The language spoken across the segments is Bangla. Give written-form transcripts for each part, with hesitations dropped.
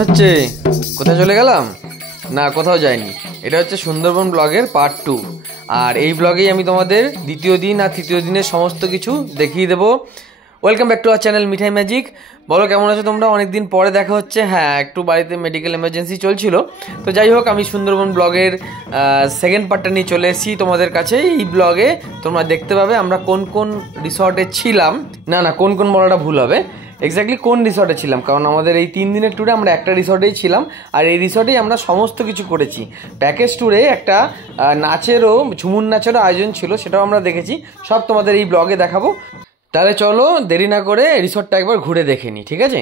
হচ্ছে কোথায় চলে গেলাম? না, কোথাও যাইনি। এটা হচ্ছে সুন্দরবন ব্লগের পার্ট 2। আর এই ব্লগেই আমি তোমাদের দ্বিতীয় দিন আর তৃতীয় দিনের সমস্ত কিছু দেখিয়ে দেবো। Welcome back to our channel Mithai magic. বলো কেমন আছো তোমরা? অনেকদিন পরে দেখা হচ্ছে। হ্যাঁ, একটু বাড়িতে মেডিকেল এমার্জেন্সি চলছিল, তো যাই হোক আমি সুন্দরবন ব্লগের সেকেন্ড পার্টটা নিয়ে চলে এসেছি তোমাদের কাছে। এই ব্লগে তোমরা দেখতে পাবে আমরা কোন কোন রিসর্টে ছিলাম। না, কোন কোন বলাটা ভুল হবে, এক্স্যাক্টলি কোন রিসর্টে ছিলাম, কারণ আমাদের এই 3 দিনের ট্যুরে আমরা একটা রিসর্টেই ছিলাম। আর এই রিসর্টেই আমরা সমস্ত কিছু করেছি। প্যাকেজ ট্যুরে একটা নাচেরও, ঝুমুর নাচেরও আয়োজন ছিল, সেটাও আমরা দেখেছি। সব তোমাদের এই ব্লগে দেখাবো। তাহলে চলো দেরি না করে রিসর্টটা একবার ঘুরে দেখে নিই, ঠিক আছে?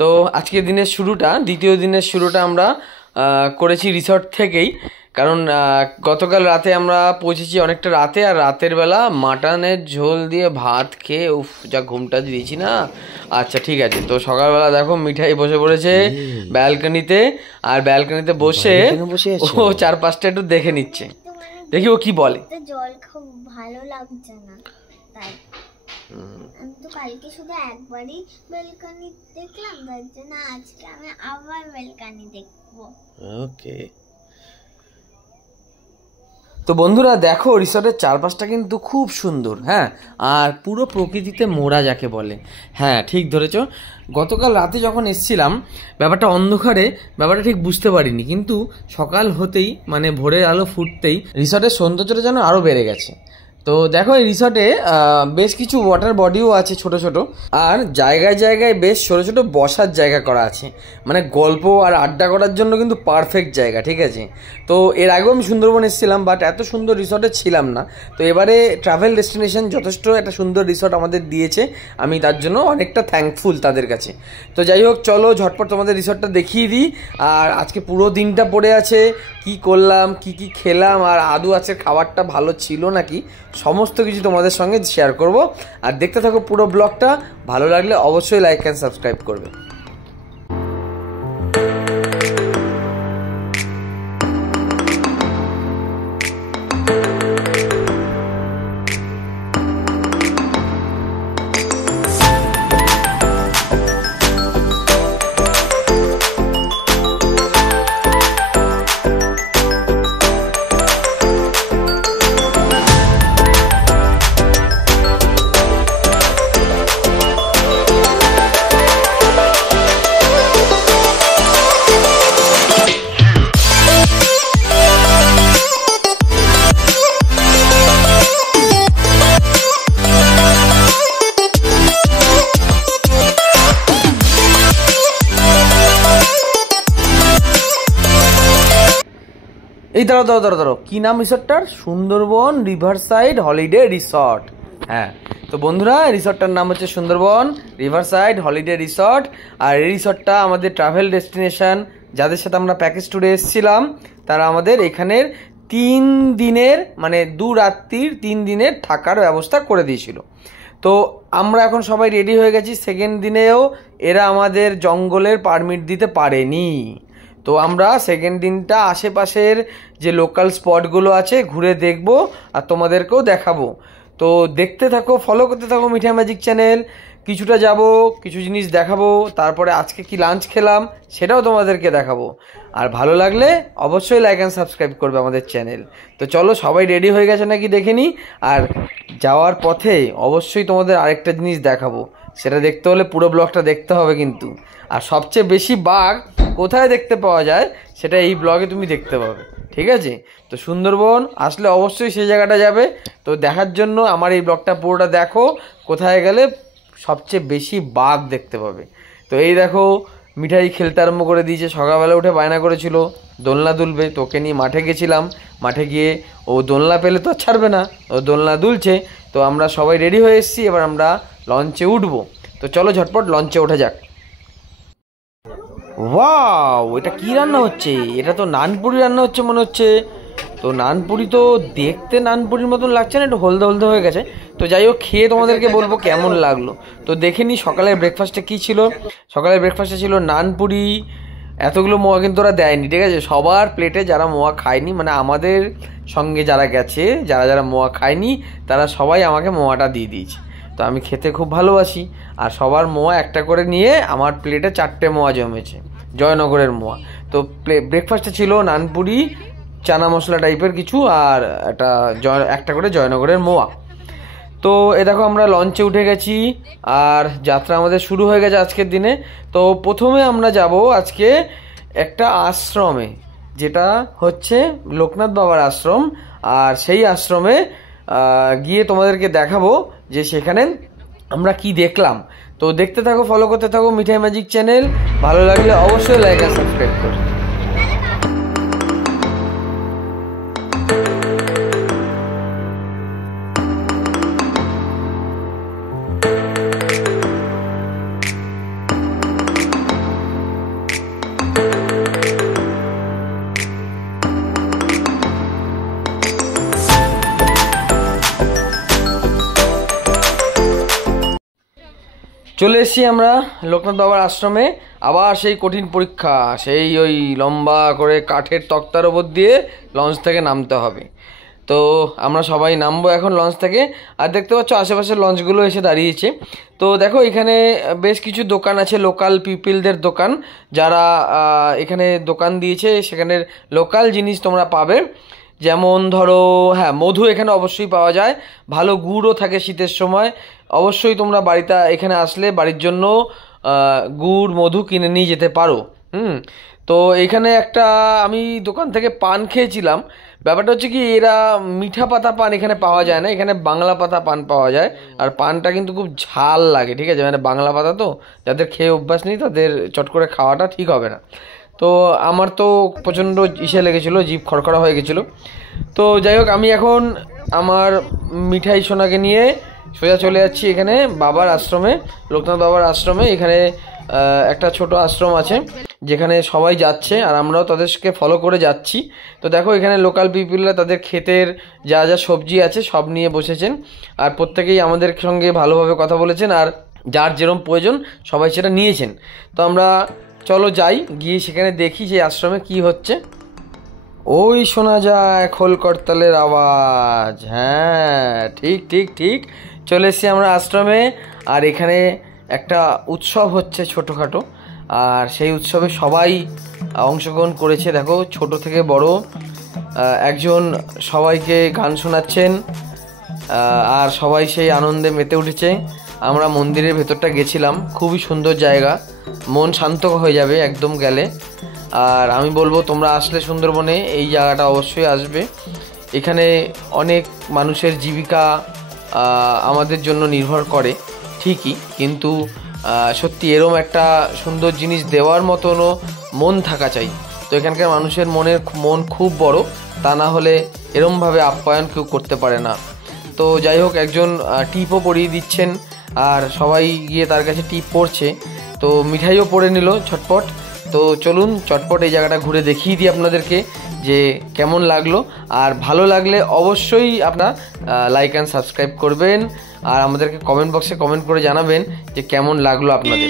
তো আজকের দিনের শুরুটা, দ্বিতীয় দিনের শুরুটা আমরা করেছি রিসর্ট থেকেই, কারণ গতকাল রাতে আমরা পৌঁছেছি অনেকটা রাতে। আর রাতের বেলা মাটনের ঝোল দিয়ে ভাত খেয়ে যা ঘুমটা দিয়েছি না। আচ্ছা ঠিক আছে, তো সকালবেলা দেখো মিঠাই বসে পড়েছে ব্যালকনিতে। আর ব্যালকনিতে বসে ও চারপাশটা একটু দেখে নিচ্ছে। দেখি ও কি বলে। জল খুব ভালো লাগছে না, তাই আমি তো কালকে শুধু একবারই ব্যালকনি দেখলাম, তার জন্য আজকে আমি আবার ব্যালকনি দেখবো। ওকে, তো বন্ধুরা দেখো রিসর্টের চারপাশটা কিন্তু খুব সুন্দর। হ্যাঁ, আর পুরো প্রকৃতিতে মোড়া যাকে বলে। হ্যাঁ ঠিক ধরেছ। গতকাল রাতে যখন এসছিলাম ব্যাপারটা অন্ধকারে, ব্যাপারটা ঠিক বুঝতে পারিনি, কিন্তু সকাল হতেই মানে ভোরের আলো ফুটতেই রিসর্টের সৌন্দর্যটা যেন আরও বেড়ে গেছে। তো দেখো এই রিসর্টে বেশ কিছু ওয়াটার বডিও আছে ছোট ছোট, আর জায়গায় জায়গায় বেশ ছোট ছোট বসার জায়গা করা আছে, মানে গল্প আর আড্ডা করার জন্য কিন্তু পারফেক্ট জায়গা, ঠিক আছে? তো এর আগেও আমি সুন্দরবন এসেছিলাম, বাট এত সুন্দর রিসর্টে ছিলাম না। তো এবারে ট্রাভেল ডেস্টিনেশন যথেষ্ট একটা সুন্দর রিসর্ট আমাদের দিয়েছে, আমি তার জন্য অনেকটা থ্যাঙ্কফুল তাদের কাছে। তো যাই হোক চলো ঝটপট তোমাদের রিসর্টটা দেখিয়ে দিই। আর আজকে পুরো দিনটা পড়ে আছে, কি করলাম, কি কি খেলাম, আর আদৌ আজকের খাবারটা ভালো ছিল নাকি, সমস্ত কিছু তোমাদের সঙ্গে শেয়ার করব। আর দেখতে থাকো পুরো ব্লগটা। ভালো লাগলে অবশ্যই লাইক অ্যান্ড সাবস্ক্রাইব করবে। এই দাঁড়াও, কি নাম রিসর্টটার? Sundarban riverside holiday resort. হ্যাঁ, তো বন্ধুরা রিসর্টটার নাম হচ্ছে Sundarban riverside holiday resort. আর এই রিসর্টটা আমাদের ট্রাভেল ডেস্টিনেশন, যাদের সাথে আমরা প্যাকেজ ট্যুরে এসেছিলাম, তারা আমাদের এখানের 3 দিনের মানে 2 রাত্রির 3 দিনের থাকার ব্যবস্থা করে দিয়েছিল। তো আমরা এখন সবাই রেডি হয়ে গেছি। সেকেন্ড দিনেও এরা আমাদের জঙ্গলের পারমিট দিতে পারেনি, তো আমরা সেকেন্ড দিনটা আশেপাশের যে লোকাল স্পটগুলো আছে ঘুরে দেখব আর তোমাদেরকেও দেখাবো। তো দেখতে থাকো, ফলো করতে থাকো মিঠাই ম্যাজিক চ্যানেল। কিছুটা যাব, কিছু জিনিস দেখাবো, তারপরে আজকে কি লাঞ্চ খেলাম সেটাও তোমাদেরকে দেখাবো। আর ভালো লাগলে অবশ্যই লাইক অ্যান্ড সাবস্ক্রাইব করবে আমাদের চ্যানেল। তো চলো সবাই রেডি হয়ে গেছে নাকি দেখে নিই। আর যাওয়ার পথে অবশ্যই তোমাদের আরেকটা জিনিস দেখাবো, সেটা দেখতে হলে পুরো ব্লগটা দেখতে হবে কিন্তু। আর সবচেয়ে বেশি বাঘ কোথায় দেখতে পাওয়া যায় সেটা এই ব্লগে তুমি দেখতে পাবে, ঠিক আছে? তো সুন্দরবন আসলে অবশ্যই সেই জায়গাটা যাবে। তো দেখার জন্য আমার এই ব্লগটা পুরোটা দেখো, কোথায় গেলে সবচেয়ে বেশি বাঘ দেখতে পাবে। তো এই দেখো মিঠাই খেলতে আরম্ভ করে দিয়েছে। সকালবেলা উঠে বায়না করেছিল দোলনা দুলবে, তোকে নিয়ে মাঠে গেছিলাম। মাঠে গিয়ে ও দোলনা পেলে তো আর ছাড়বে না, ও দোলনা দুলছে। তো আমরা সবাই রেডি হয়ে এসেছি, এবার আমরা লঞ্চে উঠবো। তো চলো ঝটপট লঞ্চে ওঠা যাক। ওয়াও, এটা কি রান্না হচ্ছে? এটা তো নানপুরি রান্না হচ্ছে মনে হচ্ছে। তো নানপুরি তো দেখতে নানপুরির মতন লাগছে না, একটু হলদে হলদে হয়ে গেছে। তো যাই হোক খেয়ে তোমাদেরকে বলবো কেমন লাগলো। তো দেখে নি সকালের ব্রেকফাস্টে কী ছিল। সকালের ব্রেকফাস্টে ছিল নানপুরি। এতগুলো মোয়া কিন্তু ওরা দেয়নি, ঠিক আছে? সবার প্লেটে যারা মোয়া খায়নি, মানে আমাদের সঙ্গে যারা গেছে, যারা যারা মোয়া খায়নি, তারা সবাই আমাকে মোয়াটা দিয়ে দিয়েছে। তো আমি খেতে খুব ভালোবাসি, আর সবার মোয়া একটা করে নিয়ে আমার প্লেটে 4টে মোয়া জমেছে। জয়নগরের মোয়া। তো ব্রেকফাস্টে ছিল নানপুরি, চানা মশলা টাইপের কিছু, আর একটা করে জয়নগরের মোয়া। তো এ দেখো আমরা লঞ্চে উঠে গেছি আর যাত্রা আমাদের শুরু হয়ে গেছে আজকের দিনে। তো প্রথমে আমরা যাব আজকে একটা আশ্রমে, যেটা হচ্ছে লোকনাথ বাবার আশ্রম। আর সেই আশ্রমে গিয়ে তোমাদেরকে দেখাবো যে সেখানে আমরা কি দেখলাম। তো দেখতে থাকো, ফলো করতে থাকো মিঠাই ম্যাজিক চ্যানেল। ভালো লাগলে অবশ্যই লাইক আর সাবস্ক্রাইব করো। চলে এসেছি আমরা লোকনাথ বাবার আশ্রমে। আবার সেই কঠিন পরীক্ষা, সেই ওই লম্বা করে কাঠের তক্তার ওপর দিয়ে লঞ্চ থেকে নামতে হবে। তো আমরা সবাই নামবো এখন লঞ্চ থেকে। আর দেখতে পাচ্ছ আশেপাশের লঞ্চগুলো এসে দাঁড়িয়েছে। তো দেখো এখানে বেশ কিছু দোকান আছে, লোকাল পিপলদের দোকান, যারা এখানে দোকান দিয়েছে। সেখানের লোকাল জিনিস তোমরা পাবে, যেমন ধরো হ্যাঁ মধু এখানে অবশ্যই পাওয়া যায়, ভালো গুড়ও থাকে শীতের সময়। অবশ্যই তোমরা বাড়িতে এখানে আসলে বাড়ির জন্য গুড় মধু কিনে নিয়ে যেতে পারো। তো এখানে একটা আমি দোকান থেকে পান খেয়েছিলাম। ব্যাপারটা হচ্ছে কি, এরা মিঠা পাতা পান এখানে পাওয়া যায় না, এখানে বাংলা পাতা পান পাওয়া যায়। আর পানটা কিন্তু খুব ঝাল লাগে, ঠিক আছে, মানে বাংলা পাতা তো যাদের খেয়ে অভ্যাস নেই তাদের চট করে খাওয়াটা ঠিক হবে না। তো আমার তো প্রচণ্ড ইসে লেগেছিলো, জিভ খড়খড়া হয়ে গেছিলো। তো যাই হোক, আমি এখন আমার মিঠাই সোনাকে নিয়ে সোজা চলে যাচ্ছি এখানে বাবার আশ্রমে, লোকনাথ বাবার আশ্রমে। এখানে একটা ছোট আশ্রম আছে যেখানে সবাই যাচ্ছে আর আমরাও তাদেরকে ফলো করে যাচ্ছি। তো দেখো এখানে লোকাল পিপলরা তাদের ক্ষেতের যা যা সবজি আছে সব নিয়ে বসেছেন, আর প্রত্যেকেই আমাদের সঙ্গে ভালোভাবে কথা বলেছেন, আর যার যেরকম প্রয়োজন সবাই সেটা নিয়েছেন। তো আমরা চলো যাই, গিয়ে সেখানে দেখি যে আশ্রমে কি হচ্ছে। ওই শোনা যায় খোল করতালের আওয়াজ। হ্যাঁ ঠিক ঠিক ঠিক, চলে এসেছি আমরা আশ্রমে। আর এখানে একটা উৎসব হচ্ছে ছোটোখাটো, আর সেই উৎসবে সবাই অংশগ্রহণ করেছে। দেখো ছোট থেকে বড় একজন সবাইকে গান শোনাচ্ছেন, আর সবাই সেই আনন্দে মেতে উঠেছে। আমরা মন্দিরের ভেতরটা গেছিলাম, খুবই সুন্দর জায়গা, মন শান্ত হয়ে যাবে একদম গেলে। আর আমি বলবো তোমরা আসলে সুন্দরবনে এই জায়গাটা অবশ্যই আসবে। এখানে অনেক মানুষের জীবিকা আমাদের জন্য নির্ভর করে ঠিকই, কিন্তু সত্যি এরম একটা সুন্দর জিনিস দেওয়ার মতনও মন থাকা চাই। তো এখানকার মানুষের মন খুব বড়, তা না হলে এরমভাবে আপ্যায়ন কেউ করতে পারে না। তো যাই হোক, একজন টিপও পরিয়ে দিচ্ছেন আর সবাই গিয়ে তার কাছে টিপ পড়ছে। তো মিঠাইও পড়ে নিল ছটপট। তো চলুন চটপট এই জায়গাটা ঘুরে দেখিয়ে দিই আপনাদেরকে যে কেমন লাগলো। আর ভালো লাগলে অবশ্যই আপনারা লাইক অ্যান্ড সাবস্ক্রাইব করবেন, আর আমাদেরকে কমেন্ট বক্সে কমেন্ট করে জানাবেন যে কেমন লাগলো আপনাদের।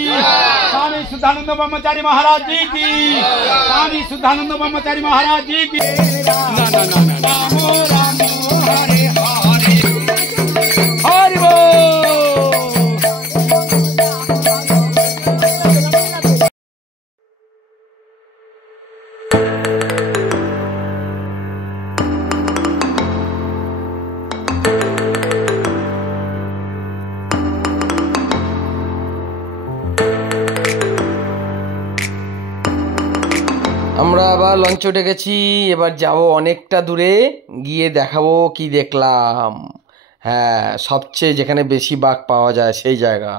स्वामी सुधानंद ब्रह्मचारी महाराज जी की, स्वामी सुधानंद ब्रह्मचारी महाराज जी की। ना ना ना ना, रामो रामो हरे हरे हरि बोल। আমরা আবার লঞ্চে উঠে গেছি, এবার যাব অনেকটা দূরে, গিয়ে দেখাবো কি দেখলাম। হ্যাঁ, সবচেয়ে যেখানে বেশি বাঘ পাওয়া যায় সেই জায়গা।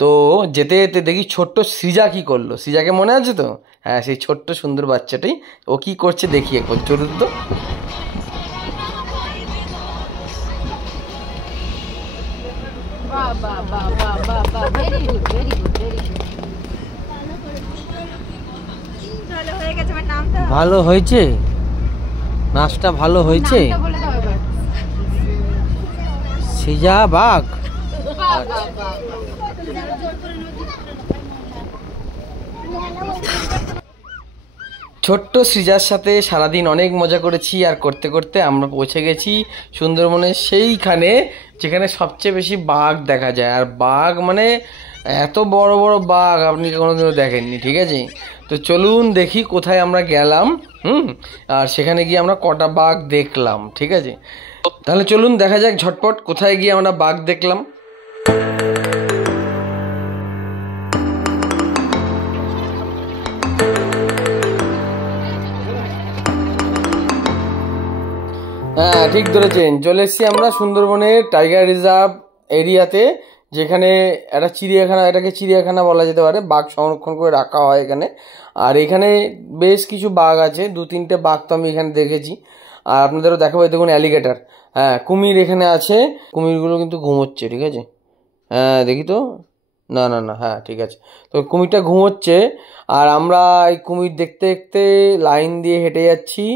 তো যেতে যেতে দেখি ছোট্ট সৃজা কি করলো। সৃজাকে মনে আছে তো? হ্যাঁ, সেই ছোট্ট সুন্দর বাচ্চাটাই, ও কি করছে দেখি একবার, চলুন তো। ভালো হয়েছে, নাচটা ভালো হয়েছে। সৃজা বাঘ, ছোট্ট সৃজার সাথে সারাদিন অনেক মজা করেছি, আর করতে করতে আমরা পৌঁছে গেছি সুন্দরবনের সেইখানে যেখানে সবচেয়ে বেশি বাঘ দেখা যায়। আর বাঘ মানে এত বড় বড় বাঘ আপনি কোনোদিনও দেখেননি, ঠিক আছে। তো চলুন দেখি কোথায় আমরা গেলাম, আর সেখানে গিয়ে আমরা কটা বাঘ দেখলাম, ঠিক আছে। তাহলে চলুন দেখা যাক ঝটপট কোথায় গিয়ে আমরা বাঘ দেখলাম। হ্যাঁ ঠিক ধরেছেন, চলে এসেছি আমরা সুন্দরবনের টাইগার রিজার্ভ এরিয়াতে, যেখানে একটা চিড়িয়াখানা, এটাকে চিড়িয়াখানা বলা যেতে পারে। বাঘ সংরক্ষণ করে রাখা হয় এখানে। আর এখানে বেশ কিছু বাঘ আছে, 2-3টে বাঘ তো আমি এখানে দেখেছি। আর আপনাদেরও দেখাবো, দেখুন অ্যালিগেটর, হ্যাঁ কুমির এখানে আছে। কুমিরগুলো কিন্তু ঘুমোচ্ছে, ঠিক আছে। হ্যাঁ দেখি তো, না না না, হ্যাঁ ঠিক আছে। তো কুমিরটা ঘুমোচ্ছে, আর আমরা এই কুমির দেখতে দেখতে লাইন দিয়ে হেঁটে যাচ্ছি।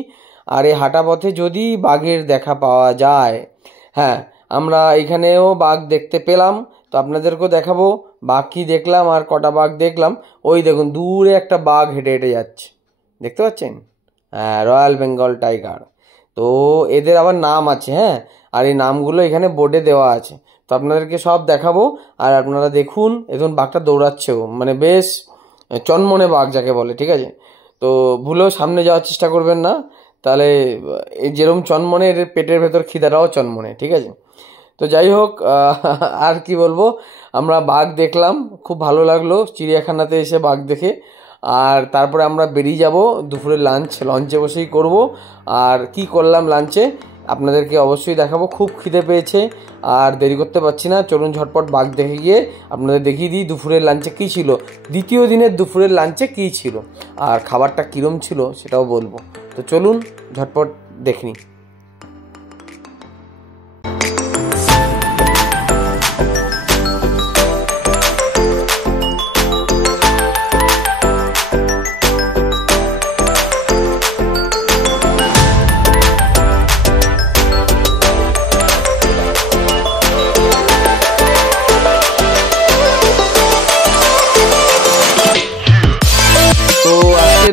আর এই হাঁটা পথে যদি বাঘের দেখা পাওয়া যায়, হ্যাঁ আমরা এখানেও বাঘ দেখতে পেলাম, তো আপনাদেরকেও দেখাবো বাঘ কি দেখলাম আর কটা বাঘ দেখলাম। ওই দেখুন দূরে একটা বাঘ হেঁটে হেঁটে যাচ্ছে, দেখতে পাচ্ছেন, হ্যাঁ রয়্যাল বেঙ্গল টাইগার। তো এদের আবার নাম আছে, হ্যাঁ, আর এই নামগুলো এখানে বোর্ডে দেওয়া আছে, তো আপনাদেরকে সব দেখাবো। আর আপনারা দেখুন, এখন বাঘটা দৌড়াচ্ছেও, মানে বেশ চনমনে বাঘ যাকে বলে, ঠিক আছে। তো ভুলেও সামনে যাওয়ার চেষ্টা করবেন না, তাহলে এই যেরকম চনমনে এর পেটের ভেতর খিদাটাও চনমনে, ঠিক আছে। তো যাই হোক, আর কি বলবো, আমরা বাঘ দেখলাম, খুব ভালো লাগলো চিড়িয়াখানাতে এসে বাঘ দেখে। আর তারপরে আমরা বেরিয়ে যাব দুপুরের লঞ্চে বসেই করব। আর কি করলাম লাঞ্চে আপনাদেরকে অবশ্যই দেখাবো, খুব খিদে পেয়েছে আর দেরি করতে পারছি না। চলুন ঝটপট বাঘ দেখে গিয়ে আপনাদের দেখিয়ে দিই দুপুরের লাঞ্চে কী ছিল, দ্বিতীয় দিনের দুপুরের লাঞ্চে কী ছিল আর খাবারটা কীরম ছিল সেটাও বলবো। তো চলুন ঝটপট দেখে নিই।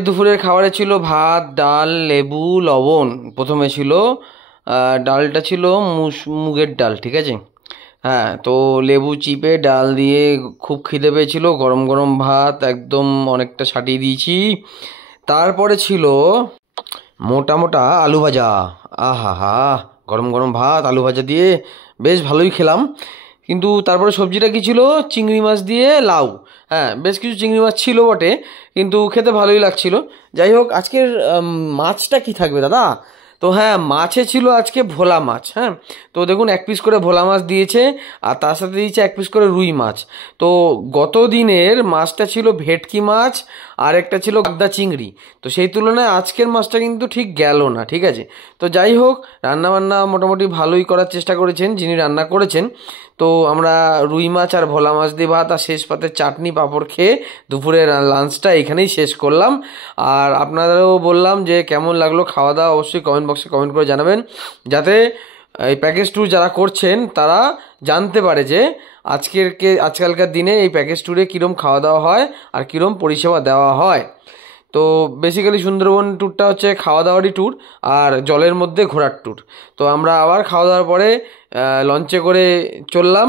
দুপুরের খাবারে ছিল ভাত, ডাল, লেবু, লবণ। প্রথমে ছিল ডালটা ছিল মুগের ডাল, ঠিক আছে। হ্যাঁ, তো লেবু চিপে ডাল দিয়ে খুব খিদে পেয়েছিল, গরম গরম ভাত একদম অনেকটা ছাটিয়ে দিয়েছি। তারপরে ছিল মোটা মোটা আলু ভাজা, আহা হা, গরম গরম ভাত আলু ভাজা দিয়ে বেশ ভালোই খেলাম। কিন্তু তারপরে সবজিটা কি ছিল, চিংড়ি মাছ দিয়ে লাউ। হ্যাঁ বেশ কিছু চিংড়ি মাছ ছিল বটে, কিন্তু খেতে ভালোই লাগছিল। যাই হোক, আজকের মাছটা কি থাকবে দাদা? তো হ্যাঁ, মাছে ছিল আজকে ভোলা মাছ। হ্যাঁ, তো দেখুন 1 পিস করে ভোলা মাছ দিয়েছে, আর তার সাথে দিয়েছে 1 পিস করে রুই মাছ। তো গত দিনের মাছটা ছিল ভেটকি মাছ, আর একটা ছিল গাদ্দা চিংড়ি। তো সেই তুলনায় আজকের মাছটা কিন্তু ঠিক গেল না, ঠিক আছে। তো যাই হোক, রান্নাবান্না মোটামুটি ভালোই করার চেষ্টা করেছেন যিনি রান্না করেছেন। তো আমরা রুই মাছ আর ভোলা মাছ দিয়ে ভাত আর শেষ পাতে চাটনি পাঁপড় খেয়ে দুপুরের লাঞ্চটা এখানেই শেষ করলাম। আর আপনাদেরও বললাম যে কেমন লাগলো খাওয়া দাওয়া, অবশ্যই কমেন্ট বক্সে কমেন্ট করে জানাবেন, যাতে এই প্যাকেজ ট্যুর যারা করছেন তারা জানতে পারে যে আজকালকার দিনে এই প্যাকেজ ট্যুরে কীরকম খাওয়া দাওয়া হয় আর কীরকম পরিষেবা দেওয়া হয়। তো বেসিক্যালি সুন্দরবন ট্যুরটা হচ্ছে খাওয়া দাওয়ারই ট্যুর আর জলের মধ্যে ঘোরার ট্যুর। তো আমরা আবার খাওয়া দাওয়ার পরে লঞ্চে করে চললাম,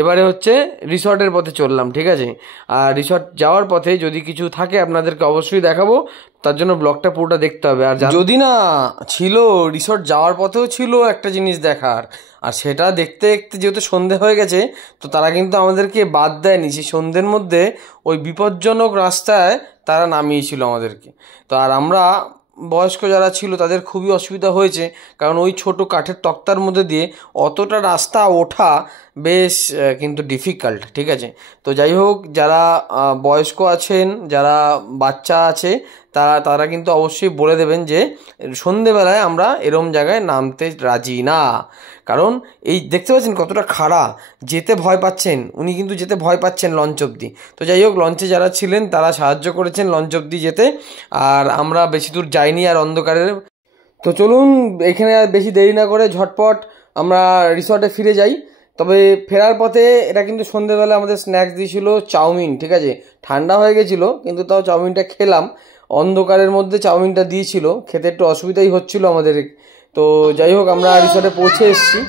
এবারে হচ্ছে রিসর্টের পথে চললাম, ঠিক আছে। আর রিসর্ট যাওয়ার পথে যদি কিছু থাকে আপনাদেরকে অবশ্যই দেখাবো, তার জন্য ব্লগটা পুরোটা দেখতে হবে। আর যদি না ছিল, রিসর্ট যাওয়ার পথেও ছিল একটা জিনিস দেখার, আর সেটা দেখতে দেখতে যেহেতু সন্ধে হয়ে গেছে, তো তারা কিন্তু আমাদেরকে বাদ দেয়নি। সেই সন্ধ্যের মধ্যে ওই বিপজ্জনক রাস্তায় তারা নামিয়েছিল আমাদেরকে। তো আর আমরা বয়স্ক যারা ছিল তাদের খুবই অসুবিধা হয়েছে, কারণ ওই ছোট কাঠের তক্তার মধ্যে দিয়ে অতটা রাস্তা ওঠা বেশ কিন্তু ডিফিকাল্ট, ঠিক আছে। তো যাই হোক, যারা বয়স্ক আছেন, যারা বাচ্চা আছে, তারা কিন্তু অবশ্যই বলে দেবেন যে সন্ধেবেলায় আমরা এরম জায়গায় নামতে রাজি না, কারণ এই দেখতে পাচ্ছেন কতটা খাড়া, যেতে ভয় পাচ্ছেন। উনি কিন্তু যেতে ভয় পাচ্ছেন লঞ্চ অবধি। তো যাই হোক, লঞ্চে যারা ছিলেন তারা সাহায্য করেছেন লঞ্চ অবধি যেতে, আর আমরা বেশি দূর যাইনি আর অন্ধকারের। তো চলুন এখানে আর বেশি দেরি না করে ঝটপট আমরা রিসর্টে ফিরে যাই। তবে ফেরার পথে এটা কিন্তু সন্ধ্যেবেলা আমাদের স্ন্যাক্স দিয়েছিল চাউমিন, ঠিক আছে। ঠান্ডা হয়ে গেছিলো কিন্তু তাও চাউমিনটা খেলাম, অন্ধকারের মধ্যে চাউমিনটা দিয়েছিল, খেতে একটু অসুবিধাই হচ্ছিল আমাদের। তো যাই হোক আমরা রিসর্টে পৌঁছে এসেছি।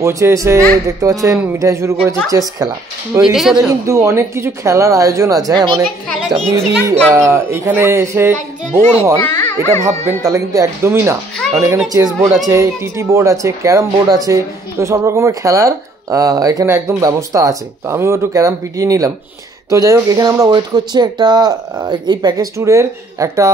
পৌঁছে এসে দেখতে পাচ্ছেন মিঠাই শুরু করেছে চেস খেলা। তো এই রিসর্টে কিন্তু অনেক কিছু খেলার আয়োজন আছে, হ্যাঁ মানে আপনি যদি এখানে এসে বোর হন এটা ভাববেন তাহলে কিন্তু একদমই না, কারণ এখানে চেস বোর্ড আছে, টিটি বোর্ড আছে, ক্যারাম বোর্ড আছে, তো সব রকমের খেলার এখানে একদম ব্যবস্থা আছে। তো আমিও একটু ক্যারাম পিটিয়ে নিলাম। তো যাই হোক এখানে আমরা ওয়েট করছি একটা এই প্যাকেজ ট্যুরের একটা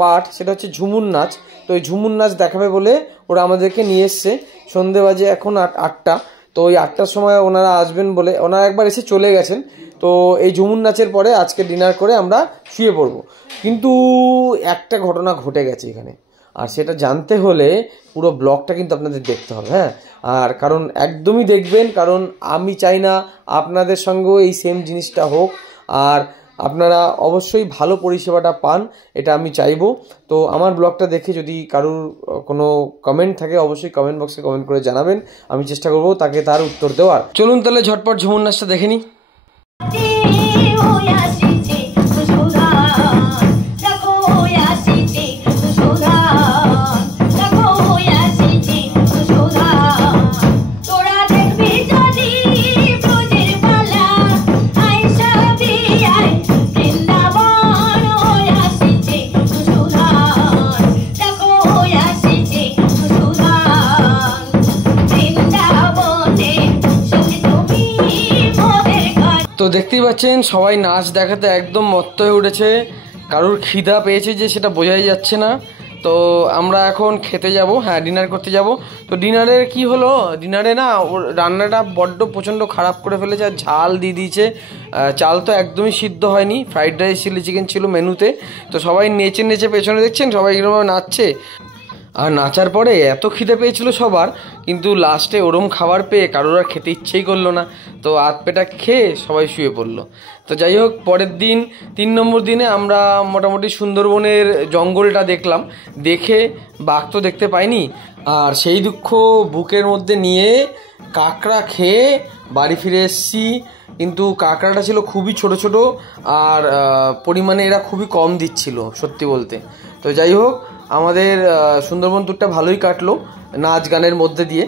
পার্ট, সেটা হচ্ছে ঝুমুর নাচ। তো এই ঝুমুর নাচ দেখাবে বলে ওরা আমাদেরকে নিয়ে এসছে। সন্ধে বাজে এখন 8টা। তো ওই 8টার সময় ওনারা আসবেন বলে ওনারা একবার এসে চলে গেছেন। তো এই ঝুমুর নাচের পরে আজকে ডিনার করে আমরা শুয়ে পড়বো। কিন্তু একটা ঘটনা ঘটে গেছে এখানে, আর সেটা জানতে হলে পুরো ব্লগটা কিন্তু আপনাদের দেখতে হবে, হ্যাঁ। আর কারণ একদমই দেখবেন, কারণ আমি চাই না আপনাদের সঙ্গেও এই সেম জিনিসটা হোক, আর আপনারা অবশ্যই ভালো পরিষেবাটা পান, এটা আমি চাইবো। তো আমার ব্লগটা দেখে যদি কারোর কোনো কমেন্ট থাকে অবশ্যই কমেন্ট বক্সে কমেন্ট করে জানাবেন, আমি চেষ্টা করবো তাকে তার উত্তর দেওয়ার। চলুন তাহলে ঝটপট ঝুমুর নাচটা দেখে নিই। তো দেখতেই পাচ্ছেন সবাই নাচ দেখাতে একদম মত্ত হয়ে উঠেছে, কারোর খিদা পেয়েছে যে সেটা বোঝাই যাচ্ছে না। তো আমরা এখন খেতে যাব, হ্যাঁ ডিনার করতে যাব। তো ডিনারের কি হলো, ডিনারে না ওর রান্নাটা বড্ড প্রচণ্ড খারাপ করে ফেলেছে, আর ঝাল দিয়ে দিয়েছে, চাল তো একদমই সিদ্ধ হয়নি, ফ্রাইড রাইস চিলি চিকেন ছিল মেনুতে। তো সবাই নেচে নেচে পেছনে দেখছেন সবাই এরকমভাবে নাচছে, আর নাচার পরে এত খিদে পেয়েছিল সবার, কিন্তু লাস্টে ওরম খাবার পেয়ে কারোর আর খেতে ইচ্ছেই করলো না। তো আধ পেটা খেয়ে সবাই শুয়ে পড়লো। তো যাই হোক পরের দিন 3 নম্বর দিনে আমরা মোটামুটি সুন্দরবনের জঙ্গলটা দেখলাম, দেখে বাঘ তো দেখতে পাইনি, আর সেই দুঃখ বুকের মধ্যে নিয়ে কাঁকড়া খেয়ে বাড়ি ফিরে এসেছি। কিন্তু কাঁকড়াটা ছিল খুবই ছোট ছোট, আর পরিমাণে এরা খুবই কম দিচ্ছিল সত্যি বলতে। তো যাই হোক আমাদের সুন্দরবন ট্যুরটা ভালোই কাটলো, নাচ গানের মধ্যে দিয়ে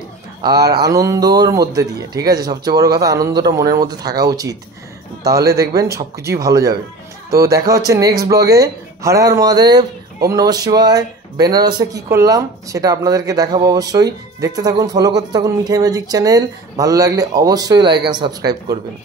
আর আনন্দর মধ্যে দিয়ে, ঠিক আছে। সবচেয়ে বড় কথা আনন্দটা মনের মধ্যে থাকা উচিত, তাহলে দেখবেন সব কিছুই ভালো যাবে। তো দেখা হচ্ছে নেক্সট ব্লগে। হর হর মহাদেব, ওম নমঃ শিবায়। বেনারসে কী করলাম সেটা আপনাদেরকে দেখাবো অবশ্যই। দেখতে থাকুন, ফলো করতে থাকুন মিঠাই ম্যাজিক চ্যানেল। ভালো লাগলে অবশ্যই লাইক অ্যান্ড সাবস্ক্রাইব করবেন।